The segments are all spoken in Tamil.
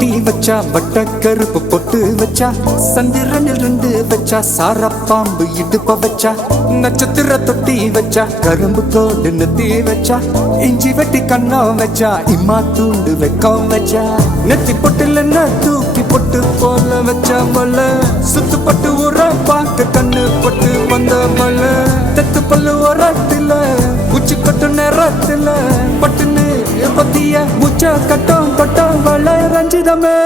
மல்லி வச்சா வட்ட கருப்பு பொட்டு வச்சா சந்திரனில் ரெண்டு வச்சா சார பாம்பு இடுப்ப வச்சா நட்சத்திர தொட்டி வச்சா கரும்பு தோடு நெத்தி வச்சா இஞ்சி வெட்டி கண்ணம் வச்சா இம்மா தூண்டு வெக்கம் வச்சா நெத்தி பொட்டுல தூக்கி பொட்டு போல வச்சா மல சுத்து பட்டு உர பார்க்க கண்ணு பட்டு வந்த மல தெத்து பல்லு உரத்துல உச்சி கட்டு நேரத்துல பட்டு பத்திய உச்ச கட்டம் கட்டம் வள ரஞ்சிதமே.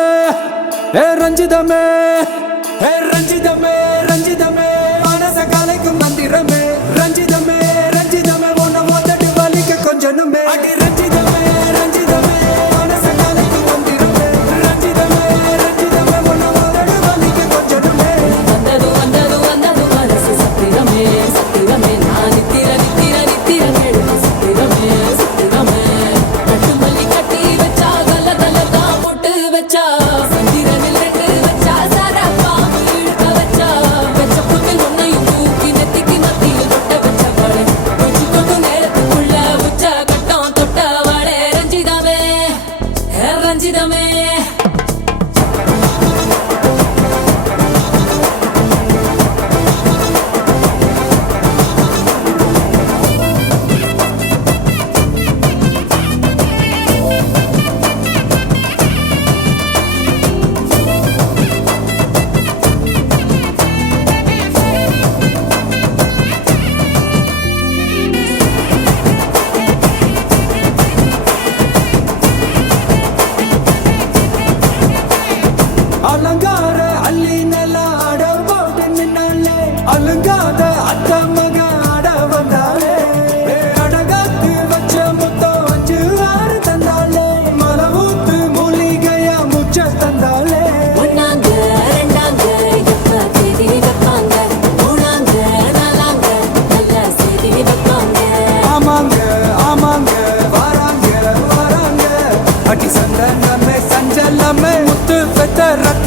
ஏ ரஞ்சிதமே ஏ ரஞ்சிதமே ரஞ்சித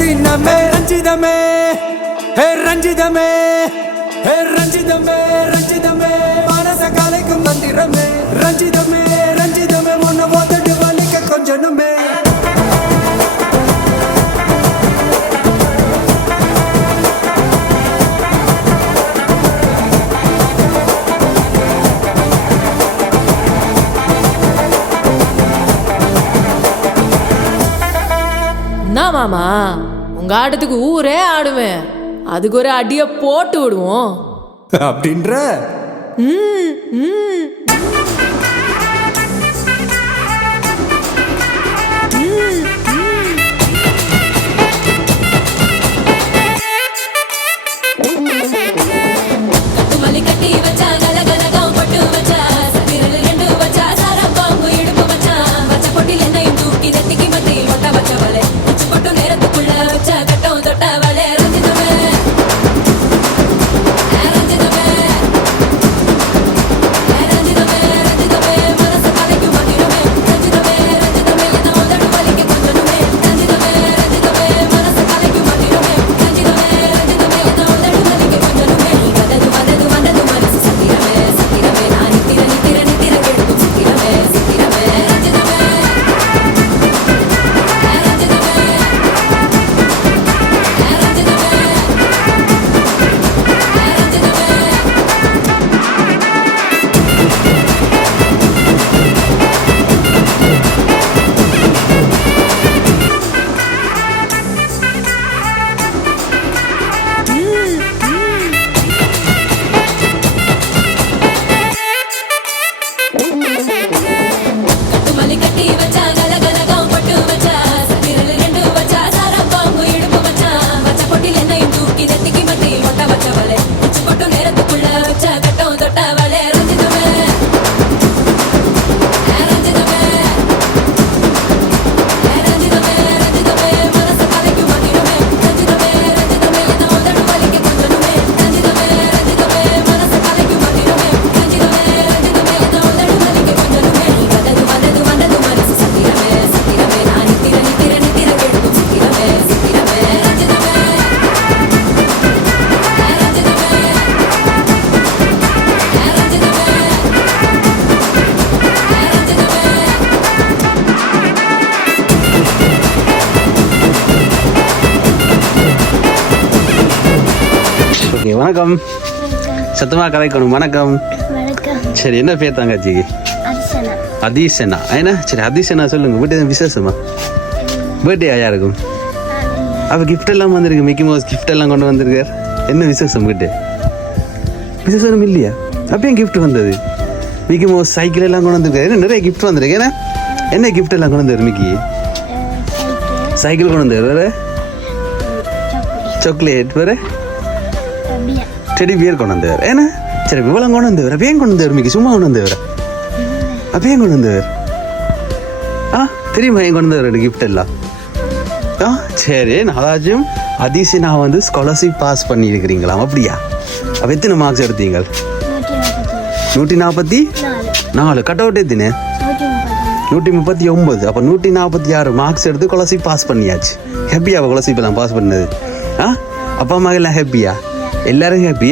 ரஞ்சிதமே ரஞ்சிதமே. ஹே ரஞ்சிதமே. ஹே ரஞ்சிதமே ரஞ்சிதமே. மனச கலைக்கும் மந்திரமே. ரஞ்சிதமே ரஞ்சிதமே உன்னை ஓதட்டு வலிக்க கொஞ்சனுமே. என்ன மாமா. உங்க ஆட்டத்துக்கு ஊரே ஆடுவேன். அதுக்கு ஒரு அடிய போட்டு விடுவோம். அப்படின்ற? ம், ம். வணக்கம். சத்தமாக கதைக்கணும் வணக்கம். சரி என்ன பேர் தங்கச்சிக்கு அதீசனா. என்ன? சரி அதீசனா சொல்லுங்க. வீட்டு விசேஷமா? பர்த்டே யாருக்கும்? அப்போ gift எல்லாம் வந்திருக்கு. மிக்கி மவுஸ் gift எல்லாம் கொண்டு வந்திருக்கார். என்ன விசேஷம் வீட்டு? விசேஷம் இல்லையா? அப்பயும் gift வந்தது? மிக்கி மவுஸ் சைக்கிள் எல்லாம் கொண்டு வந்திருக்காரு. என்ன நிறைய gift வந்திருக்கு. ஏன்னா என்ன gift எல்லாம் கொண்டு வந்தார் மிக்கி சைக்கிள் கொண்டு வந்தார் வேற? சாக்லேட் வேற? டெடி பியர் கொண்டு வந்தவர். ஏன்னா? சரி இவ்வளோ கொண்டு வந்தவர். அப்போ ஏன் கொண்டு வந்தவர்? மிக்கி சும்மா கொண்டு வந்தவர். அப்போ ஏன் கொண்டு வந்தவர்? ஆ தெரியுமா ஏன் கொண்டு வந்தவர்? கிஃப்ட் எல்லாம். ஆ சரி அதாச்சும் அதிசி நான் வந்து ஸ்காலர்ஷிப் பாஸ் பண்ணியிருக்கிறீங்களாம். அப்படியா? அப்போ எத்தனை மார்க்ஸ் எடுத்தீங்க நூற்றி நாற்பத்தி. நாலு. கட் அவுட் எத்தினே? நூற்றி முப்பத்தி ஒம்பது அப்போ நூற்றி நாற்பத்தி ஆறு மார்க்ஸ் எடுத்து கொலசி பாஸ் பண்ணியாச்சு. ஹாப்பியா ஸ்காலர்ஷிப் எல்லாம் பாஸ் பண்ணது? ஆ அப்பா அம்மா எல்லாம் ஹெப்பியா எல்லாரும் ஹாப்பி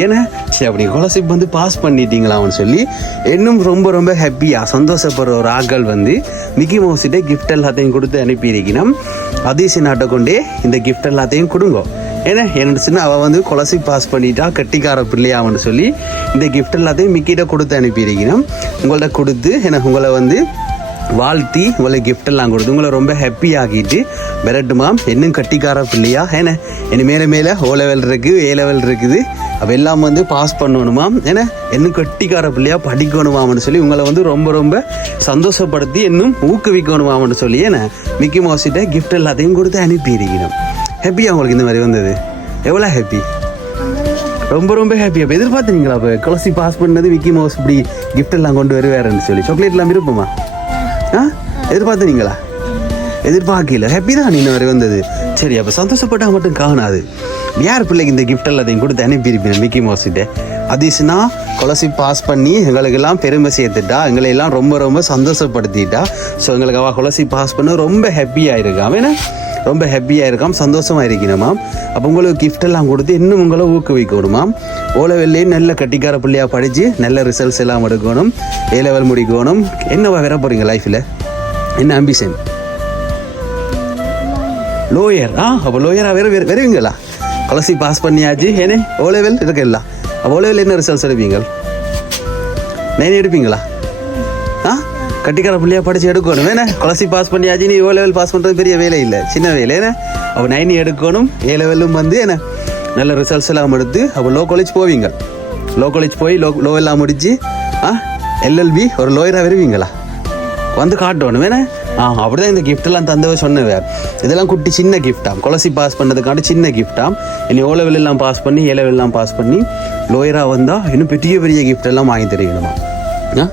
சரி அப்படி ஸ்காலர்ஷிப் வந்து பாஸ் பண்ணிட்டீங்களான்னு சொல்லி இன்னும் ரொம்ப ரொம்ப ஹாப்பியா சந்தோஷப்படுற ஒரு ஆட்கள் வந்து மிக்கி மவுசிட்டே கிஃப்ட் எல்லாத்தையும் கொடுத்து அனுப்பியிருக்கணும். அதிசி நாட்டை கொண்டே இந்த கிஃப்ட் எல்லாத்தையும் கொடுங்க. ஏன்னா என்ன அவள் வந்து கொலசி பாஸ் பண்ணிட்டா கட்டிக்கார பிள்ளையாவன்னு சொல்லி இந்த கிஃப்ட் எல்லாத்தையும் மிக்கிட்ட கொடுத்து அனுப்பியிருக்கணும். உங்கள்கிட்ட கொடுத்து எனக்கு உங்களை வந்து வாழ்த்தி உங்களை கிஃப்ட் எல்லாம் கொடுத்து உங்களை ரொம்ப ஹாப்பி ஆக்கிட்டு விரட்டுமா இன்னும் கட்டிக்கார பிள்ளையா ஏன்னா இனி மேலே மேலே ஓ லெவல் இருக்குது ஏ லெவல் இருக்குது. அப்போ எல்லாம் வந்து பாஸ் பண்ணணுமாம் ஏன்னா இன்னும் கட்டிக்கார பிள்ளையா படிக்கணுமாம்னு சொல்லி உங்களை வந்து ரொம்ப ரொம்ப சந்தோஷப்படுத்தி இன்னும் ஊக்குவிக்கணுமாம்னு சொல்லி ஏன்னா மிக்கி மோசிட்ட கிஃப்ட் எல்லாத்தையும் கொடுத்து அனுப்பியிருக்கணும். ஹாப்பியா உங்களுக்கு இந்த மாதிரி வந்தது? எவ்வளோ ஹாப்பி ரொம்ப ரொம்ப ஹாப்பி அப்போ எதிர்பார்த்தீங்களா அப்போ கலசி பாஸ் பண்ணது விக்கி மவுஸ் இப்படி கிஃப்ட் எல்லாம் கொண்டு வருவாருன்னு சொல்லி? சாக்லேட் எல்லாம் எதிர்பார்த்துனீங்களா எதிர்பார்த்தீங்களா எதிர்பார்க்கல. ஹாப்பி தான் நீ வரை வந்தது. சரி அப்போ சந்தோஷப்பட்டா மட்டும் காணாது. யார் பிள்ளைக்கு இந்த கிஃப்ட் எல்லாத்தையும் கொடுத்து அனுப்பியிருப்பேன் மிக்கி மவுஸ்கிட்ட அதிசுனா குளசி பாஸ் பண்ணி எங்களுக்கெல்லாம் பெருமை சேர்த்துட்டா எங்களை எல்லாம் ரொம்ப ரொம்ப சந்தோஷப்படுத்திட்டா. ஸோ எங்களுக்கு அவள் குளசி பாஸ் பண்ண ரொம்ப ஹாப்பியாக இருக்கான் ஏன்னா ரொம்ப ஹாப்பியாக இருக்காம் சந்தோஷமாக இருக்கணுமாம் அப்போ உங்களுக்கு gift எல்லாம் கொடுத்து இன்னும் உங்களை ஊக்குவிக்கணுமாம் ஓலவெல்லையும் நல்ல கட்டிக்கார பிள்ளையாக படித்து நல்ல ரிசல்ட்ஸ் எல்லாம் எடுக்கணும் ஏ லெவல் முடிக்கணும். என்னவா வர போகிறீங்க லைஃப்பில் என்ன அம்பிஷன் லோயர் ஆ அப்போ லோயராக வேறு வேறு வருவீங்களா கலசி பாஸ் பண்ணியாச்சு. ஏனே? ஓ லெவல் இருக்குல்ல அப்போ ஓ லெவல் என்ன ரிசல்ட்ஸ் எடுப்பீங்க? நைன் எடுப்பீங்களா? ஆ? கட்டிக்கார பிள்ளையா படிச்சு எடுக்கணும். வேணே கலசி பாஸ் பண்ணியாச்சு. நீ ஓ லெவல் பாஸ் பண்ணுறது பெரிய வேலை இல்லை. சின்ன வேலை. ஏன்னா அப்போ நைன் எடுக்கணும். ஏ லெவலும் வந்து என்ன நல்ல ரிசல்ட்ஸ் எல்லாம் எடுத்து அப்போ லோ காலேஜ் போவீங்க. லோ காலேஜ் போய் லோ லோ எல்லாம் முடிச்சு ஆ? எல்எல்பி ஒரு லோயராக வருவீங்களா வந்து காட்டணும். வேணே? ஆ அப்படிதான் இந்த gift எல்லாம் தந்தவ சொன்னவர் இதெல்லாம் குட்டி சின்ன கிஃப்டாம் கொலசி பாஸ் பண்ணதுக்காண்டி சின்ன கிஃப்டாம் இனி ஓ லெவலெல்லாம் பாஸ் பண்ணி ஏ லெவல் பாஸ் பண்ணி லோயராக வந்தால் இன்னும் பெரிய பெரிய gift எல்லாம் வாங்கி தெரியணுமா ஆ?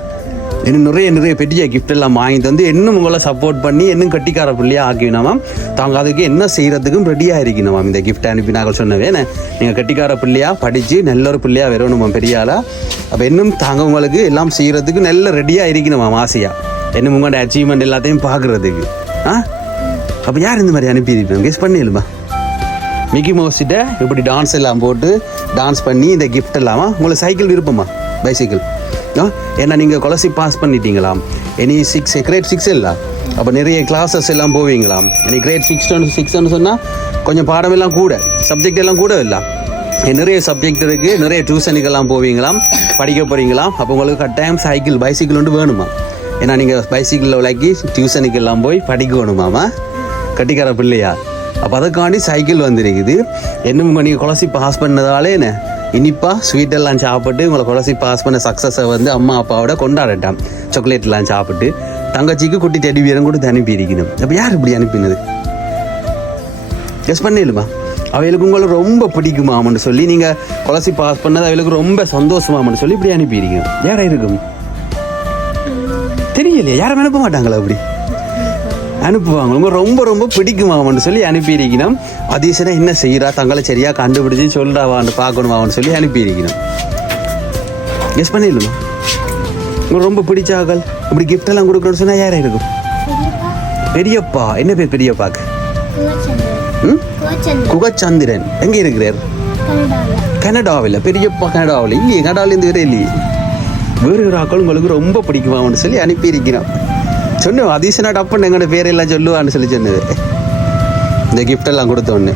இன்னும் நிறைய நிறைய பெரிய gift எல்லாம் வாங்கி தந்து இன்னும் உங்களை சப்போர்ட் பண்ணி இன்னும் கட்டிக்கார பிள்ளையாக ஆக்கினாமாம் தாங்க அதுக்கு என்ன செய்கிறதுக்கும் ரெடியாக இருக்கணுமாம் இந்த கிஃப்ட் அனுப்பி நாங்கள் சொன்னவே நீங்கள் கட்டிக்கார பிள்ளையாக படித்து நல்ல ஒரு பிள்ளையாக வரணுமா பெரியாளா அப்போ இன்னும் தாங்க உங்களுக்கு எல்லாம் செய்கிறதுக்கு நல்ல ரெடியாக இருக்கணுமாம் ஆசையாக என்ன உங்களோட அச்சீவ்மெண்ட் எல்லாத்தையும் பார்க்குறதுக்கு. ஆ? அப்போ யார் இந்த மாதிரி அனுப்பியிருப்பேன் கெஸ் பண்ணிடுமா மிக்கி மவுஸ்கிட்ட இப்படி டான்ஸ் எல்லாம் போட்டு டான்ஸ் பண்ணி இந்த கிஃப்ட் இல்லாமல் உங்களுக்கு சைக்கிள் விருப்பமா? பைசைக்கிள் ஆ? ஏன்னா நீங்கள் கொலசி பாஸ் பண்ணிட்டீங்களாம் எனி சிக்ஸ் கிரேட் சிக்ஸ் இல்லை. அப்போ நிறைய கிளாஸஸ் எல்லாம் போவீங்களாம் இனி கிரேட் சிக்ஸ் சிக்ஸ்னு சொன்னால் கொஞ்சம் பாடம் எல்லாம் கூட சப்ஜெக்ட் எல்லாம் கூட இல்லை. நிறைய சப்ஜெக்ட் இருக்குது நிறைய டியூஷனுக்கெல்லாம் போவீங்களாம் படிக்க போகிறீங்களாம் அப்போ உங்களுக்கு கட்டாயம் சைக்கிள் பைசைக்கிள் ஒன்று வேணுமா? ஏன்னா நீங்கள் பைசிக்கிளில் விளக்கி டியூஷனுக்கு எல்லாம் போய் படிக்கணுமாமா கட்டிக்கார பிள்ளையா. அப்போ அதுக்காண்டி சைக்கிள் வந்திருக்குது. என்னமோ நீங்கள் குலசி பாஸ் பண்ணதாலே என்ன? இனிப்பா ஸ்வீட்டெல்லாம் சாப்பிட்டு உங்களை குலசி பாஸ் பண்ண சக்ஸஸை வந்து அம்மா அப்பாவோட கொண்டாடட்டான் சாக்லேட்லாம் சாப்பிட்டு தங்கச்சிக்கு குட்டி டெடி வீரம் கூட அனுப்பி இருக்கணும் அப்போ யார் இப்படி அனுப்பினது? கெஸ் பண்ணிடுமா. அவளுக்கு உங்களை ரொம்ப பிடிக்குமாமன்னு சொல்லி நீங்கள் குலசி பாஸ் பண்ணது அவளுக்கு ரொம்ப சந்தோஷமாமன்னு சொல்லி இப்படி அனுப்பியிருக்கீங்க. யாராக இருக்கும் தெரியலையா. யாரும் அனுப்ப மாட்டாங்களா அப்படி? அனுப்புவாங்க உங்க ரொம்ப ரொம்ப பிடிக்குமாவன்னு சொல்லி அனுப்பியிருக்கணும். அதிசனா என்ன செய்யறா தங்களை சரியா கண்டுபிடிச்சு சொல்றாவான்னு பார்க்கணுமாவன்னு சொல்லி அனுப்பியிருக்கணும். கெஸ் பண்ணிடலுமா? உங்களுக்கு ரொம்ப பிடிச்ச ஆக்கள் இப்படி gift எல்லாம் கொடுக்கணும்னு சொன்னா யாரா இருக்கும்? பெரியப்பா. என்ன பேர் பெரியப்பாக்கு? ம்? குகச்சந்திரன். எங்க இருக்கிறார்? கனடாவில். கனடாவில். பெரியப்பா கனடாவில். இல்லையே கனடாவில் இருந்து வேற இல்லையே. வேறு ஒரு உங்களுக்கு ரொம்ப பிடிக்குமான்னு சொல்லி அனுப்பியிருக்கிறான் சொன்னோம் அதிசனா டப்புன்னு எங்களோட பேரெல்லாம் சொல்லுவான்னு சொல்லி சொன்னது இந்த கிஃப்டெல்லாம் கொடுத்த உடனே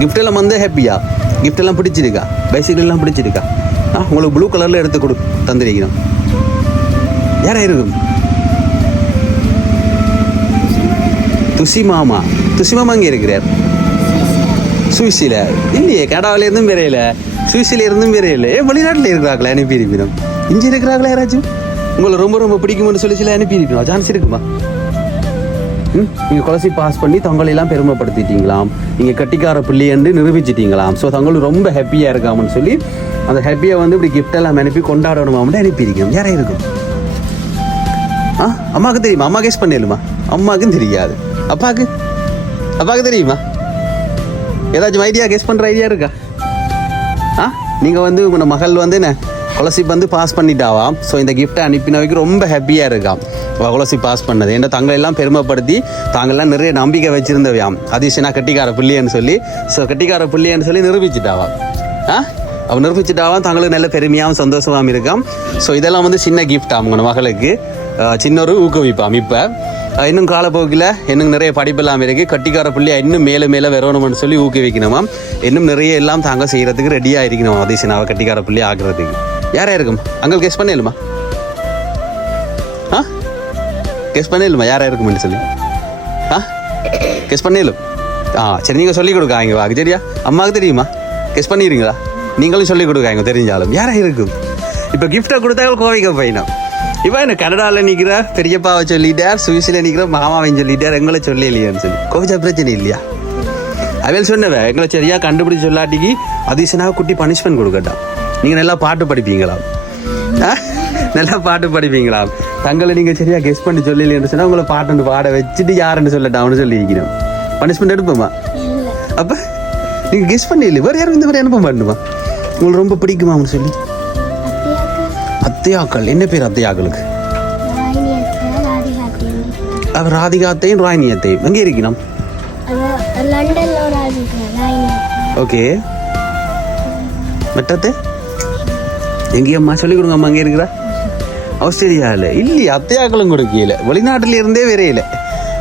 gift எல்லாம் வந்து ஹாப்பியா கிஃப்டெல்லாம் பிடிச்சிருக்கா? பைசிக்கிள்லாம் பிடிச்சிருக்கா? ஆ உங்களுக்கு ப்ளூ கலரில் எடுத்து கொடு தந்திருக்கிறோம். யாரா இருக்கும்? துசி மாமா. துசி மாமா அங்கே இருக்கிறார்? சுவிஸில் இல்லையே கனடாவில் இருந்தும் விரையில. சுவிஸில் இருந்தும் விரையில. ஏ வெளிநாட்டில் இருக்கிறாங்களே அனுப்பி இருப்பினோம் இஞ்சி இருக்கிறாங்களா யாராச்சும் உங்களை ரொம்ப ரொம்ப பிடிக்கும்னு சொல்லி சில அனுப்பி இருக்கணும் சான்ஸ் இருக்குமா? ம்? நீங்கள் குலசி பாஸ் பண்ணி தங்களை எல்லாம் பெருமைப்படுத்திட்டீங்களாம். நீங்கள் கட்டிக்கார பிள்ளை என்று நிரூபிச்சிட்டீங்களாம். ஸோ தங்களும் ரொம்ப ஹாப்பியாக இருக்காமன்னு சொல்லி அந்த ஹாப்பியை வந்து இப்படி gift எல்லாம் அனுப்பி கொண்டாடணுமாம்னு அனுப்பியிருக்கோம் யாரே இருக்கும்? ஆ? அம்மாவுக்கு தெரியுமா? அம்மா கேஸ் பண்ணிடலுமா அம்மாவுக்கும் தெரியாது. அப்பாவுக்கு? அப்பாவுக்கு தெரியுமா? ஏதாச்சும் ஐடியா கெஸ் பண்ணுற ஐடியா இருக்கா? ஆ? நீங்கள் வந்து உங்களோட மகள் வந்து என்ன? கொலசிப் வந்து பாஸ் பண்ணிட்டாவாம் ஸோ இந்த கிஃப்ட்டை அனுப்பினவைக்கு ரொம்ப ஹாப்பியாக இருக்கான் அவ பாஸ் பண்ணது. ஏன்னா தங்களை எல்லாம் பெருமைப்படுத்தி தாங்கள்லாம் நிறைய நம்பிக்கை வச்சுருந்தவையாம் அதிசயனா கட்டிக்கார பிள்ளைன்னு சொல்லி ஸோ கட்டிக்கார பிள்ளைன்னு சொல்லி நிரூபிச்சிட்டாவா? ஆ? அவன் நிரூபிச்சிட்டாவா? தங்களுக்கு நல்ல பெருமையாகவும் சந்தோஷமாகவும் இருக்கான் ஸோ இதெல்லாம் வந்து சின்ன கிஃப்ட் அவங்க மகளுக்கு. அஹ், சின்ன ஒரு ஊக்குவிப்பாம் இப்போ. இன்னும் காலப்போக்கில் இன்னும் நிறைய படிப்பெல்லாம் இருக்குது கட்டிக்கார பிள்ளையா இன்னும் மேலே மேலே வரணும்னு சொல்லி ஊக்குவிக்கணுமா இன்னும் நிறைய எல்லாம் தாங்க செய்கிறதுக்கு ரெடியாக இருக்கணும். அதிசனாவை கட்டிக்கார பிள்ளை ஆகிறதுக்கு. யாரா இருக்கும் அங்கே கெஸ் பண்ணிடலுமா? ஆ? கெஸ் பண்ணிடலுமா? யாரா இருக்கும்னு சொல்லி? ஆ? கெஸ் பண்ணிடலும் ஆ சரி நீங்கள் சொல்லிக் கொடுக்காங்க வாங்க சரியா? அம்மாவுக்கு தெரியுமா? கெஸ் பண்ணிடுறீங்களா? நீங்களும் சொல்லிக் கொடுக்காங்க தெரிஞ்சாலும். யாரா இருக்கும் இப்போ கிஃப்டை கொடுத்தாலும் கோவிக்க போயிடும் இப்போ என்ன கனடாவில் நிற்கிற பெரியப்பாவை சொல்லிட்டார் சுவிஸில் நிற்கிற மாமாவை சொல்லிட்டார் எங்களை சொல்லலையான்னு சொல்லி. கோவிச்சா பிரச்சனை இல்லையா? அவள் சொன்னவ எங்களை சரியாக கண்டுபிடிச்சு சொல்லாட்டிக்கு அதிசனாக குட்டி பனிஷ்மெண்ட் கொடுக்கட்டான் நீங்கள் நல்லா பாட்டு படிப்பீங்களா? நல்லா பாட்டு படிப்பீங்களா? தங்களை நீங்கள் சரியா கெஸ் பண்ணி சொல்லலைன்னு சொன்னால் உங்களை பாட்டு பாட வச்சுட்டு யாருன்னு சொல்லட்டாம்னு சொல்லி வைக்கணும் பனிஷ்மெண்ட் எடுப்போமா? இல்லை. அப்போ நீங்கள் கெஸ் பண்ணல வேறு யாரும் இந்த மாதிரி அனுப்ப மாட்டணுமா உங்களுக்கு ரொம்ப பிடிக்குமான்னு சொல்லி? அத்தியாக்கு அத்தையாக்கள் என்ன பேர் அத்தையாக்களுக்கு அவர் ராதிகாத்தையும் ராயினியத்தையும் எங்கே இருக்கணும் ஓகே மெட்டத்து எங்கேயம்மா சொல்லிக் கொடுங்க அம்மா அங்கே இருக்கிறா ஆஸ்திரேலியாவில் இல்லையே அத்தையாக்களும் கொடுக்கல வெளிநாட்டில் இருந்தே வரையில.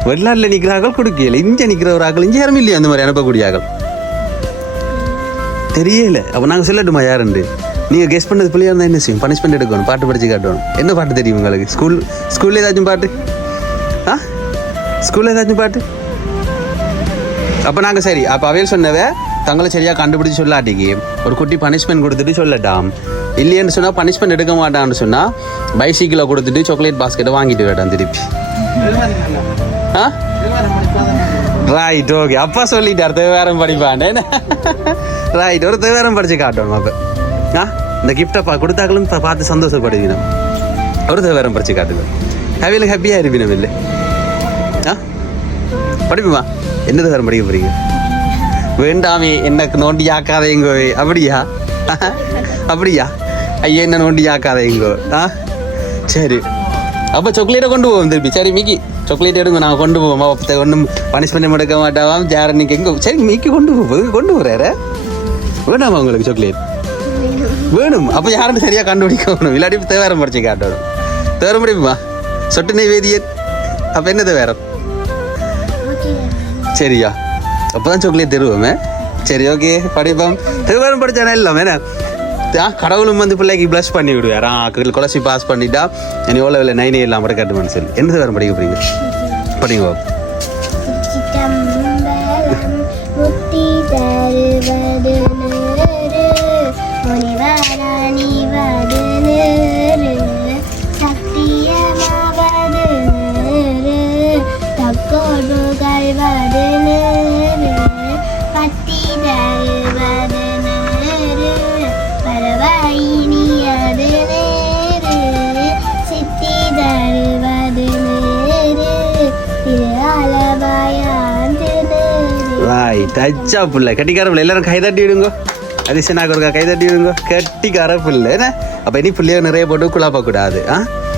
வெளிநாட்டில் நிற்கிறார்கள் கொடுக்கல இங்கே நிற்கிற ஒரு இங்கே யாரும் இல்லையா அந்த மாதிரி அனுப்பக்கூடியார்கள் தெரியல. அப்போ நாங்கள் சொல்லட்டுமா யாருண்டு? நீங்கள் கெஸ்ட் பண்ணது பிள்ளையாக இருந்தால் என்ன செய்யும்? பனிஷ்மெண்ட் எடுக்கணும் பாட்டு படித்து காட்டணும். என்ன பாட்டு தெரியும் உங்களுக்கு? ஸ்கூல் ஸ்கூலில் ஏதாச்சும் பாட்டு? ஆ? ஸ்கூலில் ஏதாச்சும் பாட்டு? அப்போ நாங்கள் சரி. அப்போ அவையில் சொன்னவ தங்களை சரியாக கண்டுபிடிச்சி சொல்லாட்டிக்கு. ஒரு குட்டி பனிஷ்மெண்ட் கொடுத்துட்டு சொல்லட்டாம். இல்லையேன்னு சொன்னால் பனிஷ்மெண்ட் எடுக்க மாட்டான்னு சொன்னால் பைசைக்கிளை கொடுத்துட்டு சாக்லேட் பாஸ்கெட்டை வாங்கிட்டு வேட்டான் திருப்பி. ஆ? ரைட் ஓகே அப்பா சொல்லிட்டார் தேவாரம் படிப்பான் ரைட் ஒரு தேவாரம் படிச்சு காட்டணும் அப்போ. ஆ? இந்த கிஃப்டை கொடுத்தாக்களும் பார்த்து சந்தோஷப்படுவீனம். ஒரு தேவாரம் படிச்சு காட்டுங்க. ஹாவியில் ஹாப்பியாக இருப்பினும் இல்லை? ஆ? படிப்புமா? என்ன தேவாரம் படிக்க போறீங்க? வேண்டாமே என்ன நோண்டி ஆக்காதேங்கோ அப்படியா அப்படியா? ஐயா என்ன நோண்டி ஆக்காதேங்கோ ஆ சரி அப்போ சாக்லேட்டை கொண்டு போவோம் திருப்பி சரி மிக்கி சாக்லேட் எடுங்க நான் கொண்டு போவோம் அப்போ ஒன்றும் பனிஷ்மெண்ட் எடுக்க மாட்டாவாம் ஜாரனிக்கு எங்கே சரி மிக்கி கொண்டு போவோம் கொண்டு போகிறாரு வேணாமா உங்களுக்கு சாக்லேட் வேணும் அப்போ யாருன்னு சரியாக கண்டுபிடிக்கணும் இல்லாட்டி தேவாரம் படிச்சு காட்டணும் தேவரம் முடியுமா சொட்டு நெய்வேதியன் அப்போ என்ன தேவாரம் ஓகே சரியா அப்பதான் சாக்லேட் தருவோமே சரி ஓகே படிப்போம் திருவாரம் படிச்சானே இல்லாம என்ன கடவுளும் வந்து பிள்ளைக்கு ப்ளஷ் பண்ணி விடுவார். ஆ கொலசி பாஸ் பண்ணிட்டா இனி எவ்வளோ இல்லை நைனே இல்லாமல் கட்டு மனுஷன் சொல்லி. வேறு படிக்க போறீங்க? படிங்க சிற்றம்பலம் தச்சா பிள்ளை கட்டிக்கார பிள்ளை எல்லாரும் கை தட்டி விடுங்க. அதிசனாக இருக்கா கை தட்டி விடுங்க. கட்டிக்கார பிள்ளை என்ன? அப்போ இனி பிள்ளைய நிறைய போட்டு குழப்ப கூடாது ஆ?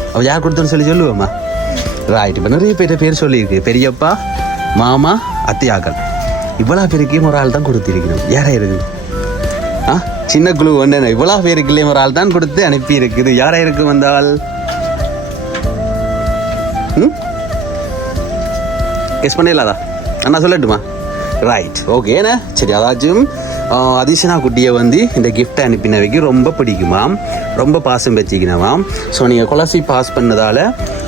அப்போ யார் கொடுத்தோன்னு சொல்லி சொல்லுவோம்மா ரைட் இப்போ நிறைய பேர் பேர் சொல்லியிருக்கு. பெரியப்பா மாமா அத்தியாக்கள். இவ்வளோ பேருக்கையும் ஒரு ஆள் தான் கொடுத்துருக்கணும். யாரா இருக்குது ஆ? சின்ன குழு ஒன்று இவ்வளோ பேருக்குள்ளேயும் ஒரு ஆள் தான் கொடுத்து அனுப்பி இருக்குது யாரா இருக்கு வந்தால் ம்? கெஸ் பண்ணிடலாதா? அண்ணா சொல்லட்டுமா? ரைட் ஓகே சரி அதாச்சும் அதிசனா குட்டியை வந்து இந்த கிஃப்ட் அனுப்பினவைக்கு ரொம்ப பிடிக்குமாம் ரொம்ப பாசம் வச்சுக்கணுமாம் ஸோ நீங்கள் கொலசி பாஸ் பண்ணதால்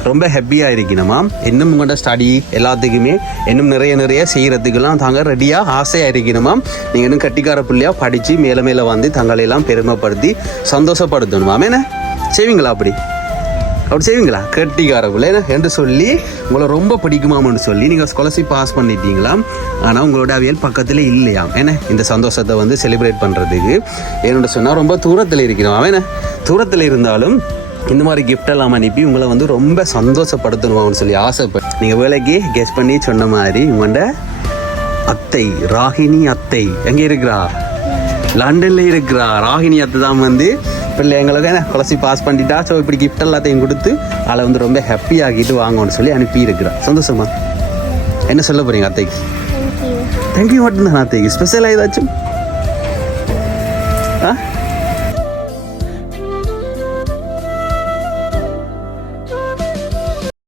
ரொம்ப ஹாப்பியாக இருக்கணுமாம் இன்னும் உங்கள்கிட்ட ஸ்டடி எல்லாத்துக்குமே இன்னும் நிறைய நிறைய செய்கிறதுக்கெல்லாம் தாங்க ரெடியாக ஆசையாக இருக்கணுமாம் நீங்கள் இன்னும் கட்டிக்கார பிள்ளையாக படித்து மேலே மேலே வந்து தங்களையெல்லாம் பெருமைப்படுத்தி சந்தோஷப்படுத்தணுமாம் என்ன செய்வீங்களா அப்படி அப்படி செய்வீங்களா? கட்டிக்கார என்று சொல்லி உங்களை ரொம்ப பிடிக்குமாம்னு சொல்லி நீங்கள் ஸ்காலர்ஷிப் பாஸ் பண்ணிட்டீங்களாம் ஆனால் உங்களோட அவியல் பக்கத்தில் இல்லையாம். ஏன்னா இந்த சந்தோஷத்தை வந்து செலிப்ரேட் பண்ணுறதுக்கு ஏன்னு சொன்னால் ரொம்ப தூரத்தில் இருக்கிறோம் அவன் என்ன? தூரத்தில் இருந்தாலும் இந்த மாதிரி gift எல்லாம் அனுப்பி உங்களை வந்து ரொம்ப சந்தோஷப்படுத்தணுமான்னு சொல்லி ஆசைப்பட் நீங்கள் வேலைக்கு கெஸ் பண்ணி சொன்ன மாதிரி உங்கள்ட அத்தை ராகினி அத்தை எங்கே இருக்கிறா? லண்டனில் இருக்கிறா. ராகினி அத்தை தான் வந்து பிள்ளை எங்களுக்கு என்ன? கொலசி பாஸ் பண்ணிட்டா ஸோ இப்படி கிஃப்ட் எல்லாத்தையும் கொடுத்து அவளை வந்து ரொம்ப ஹாப்பி ஆக்கிட்டு வாங்கன்னு சொல்லி அனுப்பி இருக்கிறா சந்தோஷமா? என்ன சொல்ல போறீங்க அத்தைக்கு? தேங்க்யூ மட்டும்தான் அத்தைக்கு? ஸ்பெஷலாக ஏதாச்சும்? ஆ?